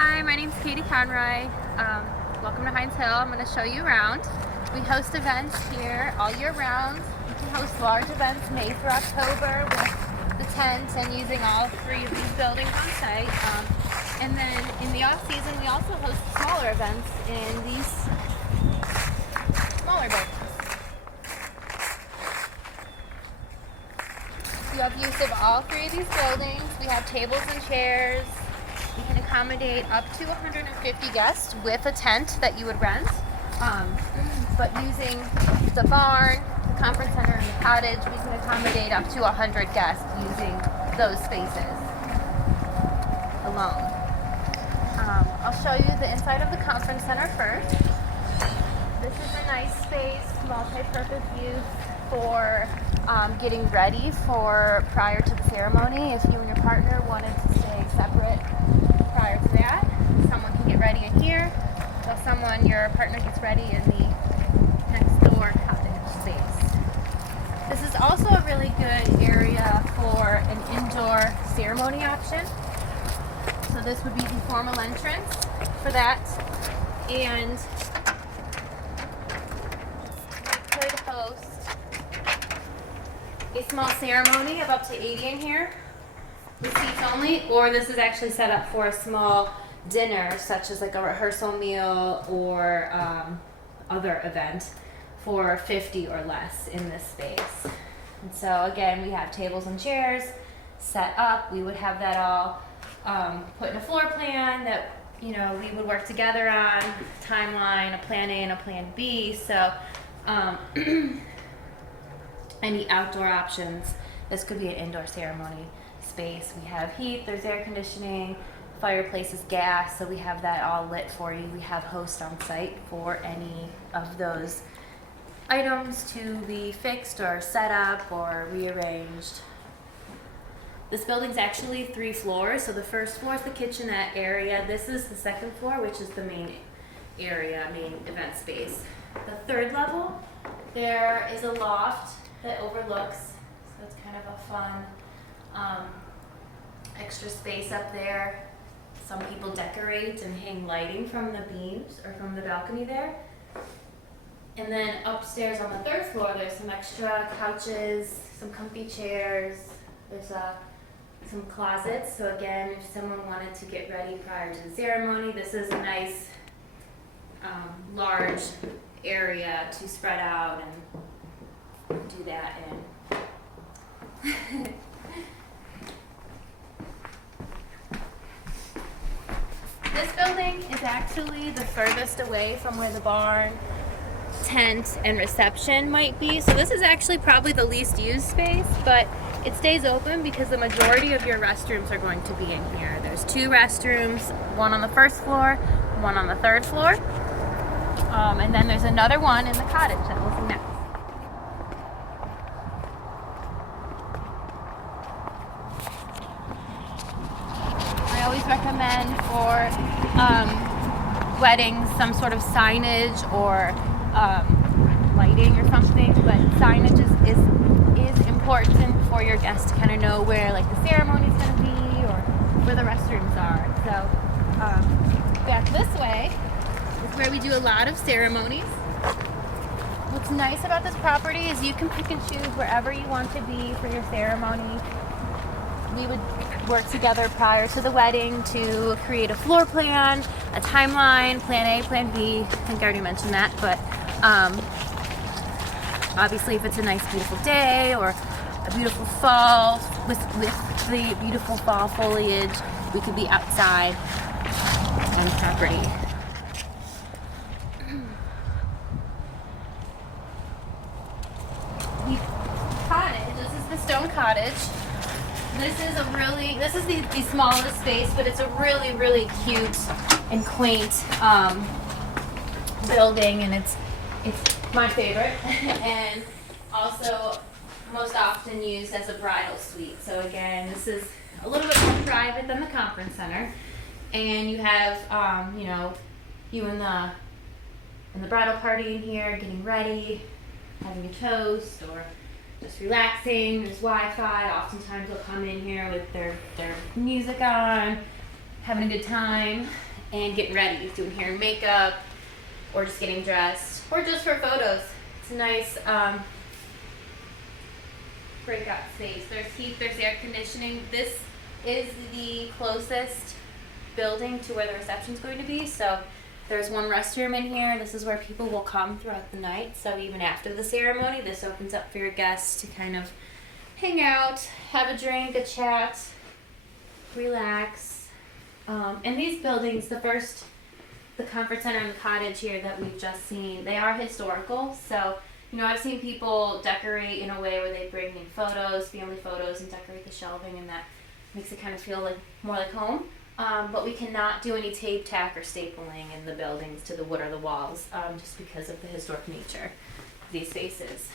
Hi, my name's Katie Conroy. Welcome to Hines Hill. I'm going to show you around. We host events here all year round. We can host large events May through October with the tent and using all three of these buildings on site. And then in the off season, we also host smaller events in these smaller buildings. You have use of all three of these buildings. We have tables and chairs. We can accommodate up to 150 guests with a tent that you would rent. But using the barn, the conference center, and the cottage, we can accommodate up to 100 guests using those spaces alone. I'll show you the inside of the conference center first. This is a nice space, multi-purpose use for getting ready for prior to the ceremony. If you and your partner wanted to stay separate prior to that, someone can get ready in here, while your partner gets ready in the next door cottage space. This is also a really good area for an indoor ceremony option. So this would be the formal entrance for that, and we could host a small ceremony of up to 80 in here with seats only, or this is actually set up for a small dinner, such as like a rehearsal meal or other event for 50 or less in this space. And so again, we have tables and chairs set up. We would have that all put in a floor plan that we would work together on, timeline, a plan A and a plan B. So any outdoor options. This could be an indoor ceremony space. We have heat, there's air conditioning, fireplace is gas, so we have that all lit for you. We have hosts on site for any of those items to be fixed or set up or rearranged. This building's actually 3 floors. So the first floor is the kitchenette area. This is the second floor, which is the main area, main event space. The third level, there is a loft that overlooks, so it's kind of a fun extra space up there. Some people decorate and hang lighting from the beams or from the balcony there. And then upstairs on the third floor, there's some extra couches, some comfy chairs. There's some closets. So again, if someone wanted to get ready prior to the ceremony, this is a nice large area to spread out and do that in. This building is actually the furthest away from where the barn, tent, and reception might be. So this is actually probably the least used space, but it stays open because the majority of your restrooms are going to be in here. There's 2 restrooms, one on the first floor, one on the third floor. And then there's another one in the cottage that we'll see next. I always recommend for weddings some sort of signage or lighting or something, but signage is important for your guests to kind of know where like the ceremony is going to be or where the restrooms are. So back this way is where we do a lot of ceremonies. What's nice about this property is you can pick and choose wherever you want to be for your ceremony. We would work together prior to the wedding to create a floor plan, a timeline, plan A, plan B. I think I already mentioned that, but obviously if it's a nice beautiful day or a beautiful fall with the beautiful fall foliage, we could be outside on the property. The cottage, this is the stone cottage. This is the smallest space, but it's a really, really cute and quaint building, and it's my favorite, and also most often used as a bridal suite. So again, this is a little bit more private than the conference center, and you have you and the bridal party in here getting ready, having a toast, or just relaxing. There's Wi-Fi. Oftentimes they'll come in here with their music on, having a good time. and getting ready, doing hair and makeup, or just getting dressed, or just for photos. It's a nice breakout space. There's heat, there's air conditioning. This is the closest building to where the reception's going to be, so there's one restroom in here. This is where people will come throughout the night, so even after the ceremony, this opens up for your guests to kind of hang out, have a drink, a chat, relax. And these buildings, the conference center and the cottage here that we've just seen, they are historical, so I've seen people decorate in a way where they bring in photos, family photos, and decorate the shelving, and that makes it kind of feel like more like home. But we cannot do any tape, tack, or stapling in the buildings to the wood or the walls, just because of the historic nature of these spaces.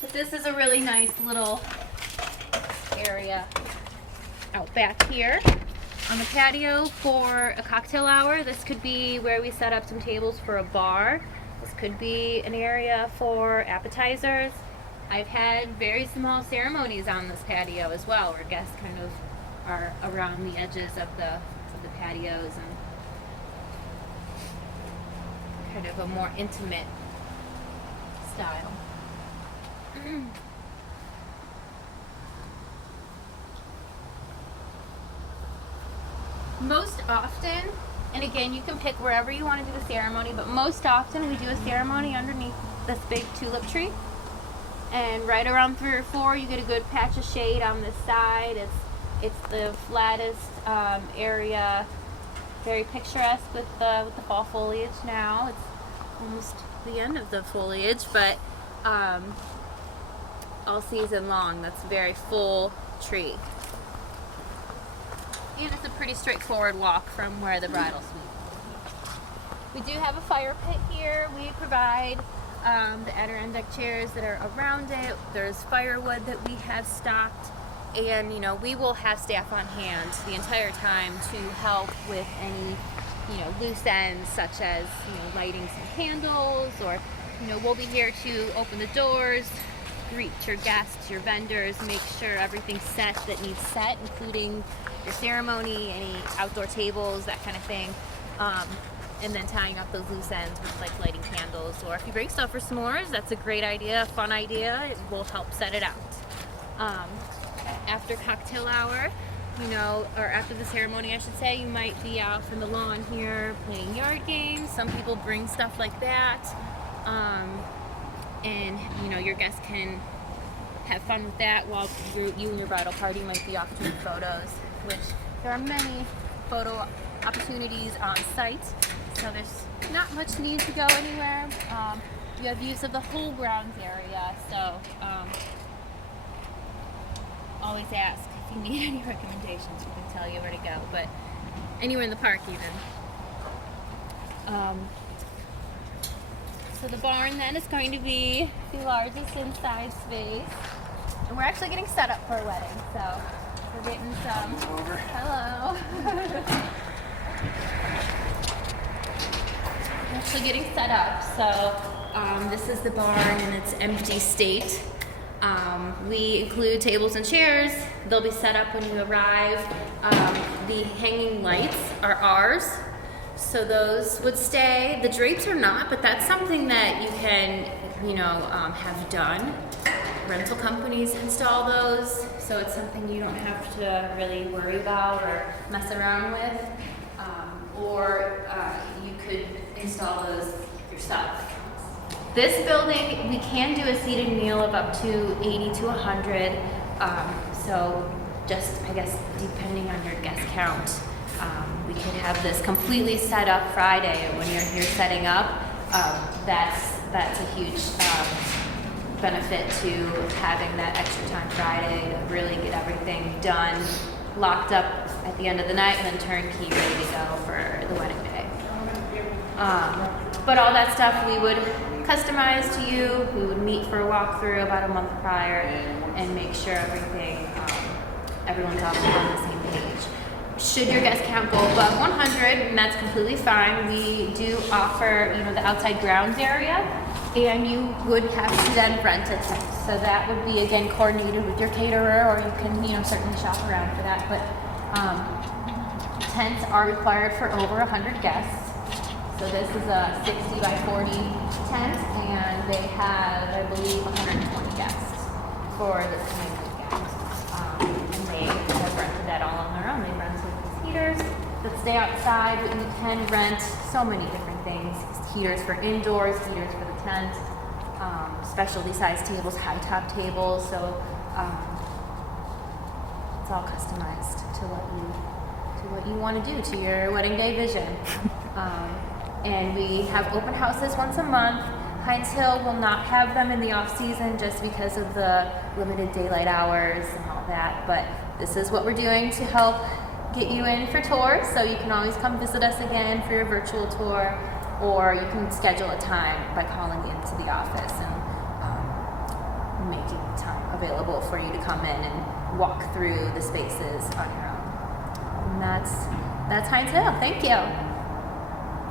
But this is a really nice little area out back here on the patio for a cocktail hour. This could be where we set up some tables for a bar. This could be an area for appetizers. I've had very small ceremonies on this patio as well, where guests kind of are around the edges of the patios, and kind of a more intimate style. Most often, and again, you can pick wherever you want to do the ceremony, but most often we do a ceremony underneath this big tulip tree. And right around 3 or 4, you get a good patch of shade on this side. It's the flattest area, very picturesque with the fall foliage now. It's almost the end of the foliage, but all season long, that's a very full tree. And it's a pretty straightforward walk from where the bridal suite. We do have a fire pit here. We provide the Adirondack chairs that are around it. There's firewood that we have stocked, and we will have staff on hand the entire time to help with any loose ends, such as lighting some candles, or we'll be here to open the doors, greet your guests, your vendors, make sure everything's set that needs set, including your ceremony, any outdoor tables, that kind of thing. And then tying up those loose ends with like lighting candles, or if you bring stuff for s'mores, that's a great idea, a fun idea. It will help set it out. After cocktail hour, or after the ceremony, I should say, you might be out from the lawn here playing yard games. Some people bring stuff like that, and your guests can have fun with that while you and your bridal party might be off doing photos, which there are many photo opportunities on site. So there's not much need to go anywhere. You have use of the whole grounds area, so always ask if you need any recommendations. We can tell you where to go, but anywhere in the park even. So the barn then is going to be the largest inside space, and we're actually getting set up for a wedding, so we're getting some. Hello. Actually getting set up, so this is the barn in its empty state. We include tables and chairs. They'll be set up when you arrive. The hanging lights are ours, so those would stay. The drapes are not, but that's something that you can have done. Rental companies install those, so it's something you don't have to really worry about or mess around with. Or you could install those yourself. This building, we can do a seated meal of up to 80 to 100. So just, I guess, depending on your guest count, we could have this completely set up Friday. And when you're here setting up, that's a huge benefit to having that extra time Friday to really get everything done, locked up at the end of the night, and then turnkey ready to go for the wedding day. But all that stuff we would customize to you. We would meet for a walkthrough about a month prior and make sure everyone's all on the same page. Should your guest count go above 100, and that's completely fine, we do offer the outside grounds area, and you would have to then rent a tent. So that would be again coordinated with your caterer, or you can certainly shop around for that. But Tents are required for over 100 guests. So this is a 60 by 40 tent, and they have, I believe, 120 guests for this kind of weekend. And they have rented that all on their own. They rented these heaters that stay outside, but you can rent so many different things. Heaters for indoors, heaters for the tent, specialty size tables, high top tables. So it's all customized to what you want to do, to your wedding day vision. And we have open houses once a month. Hines Hill will not have them in the off season just because of the limited daylight hours and all that. But this is what we're doing to help get you in for tours. So you can always come visit us again for your virtual tour, or you can schedule a time by calling into the office and making time available for you to come in and walk through the spaces on your own. And that's Hines Hill. Thank you.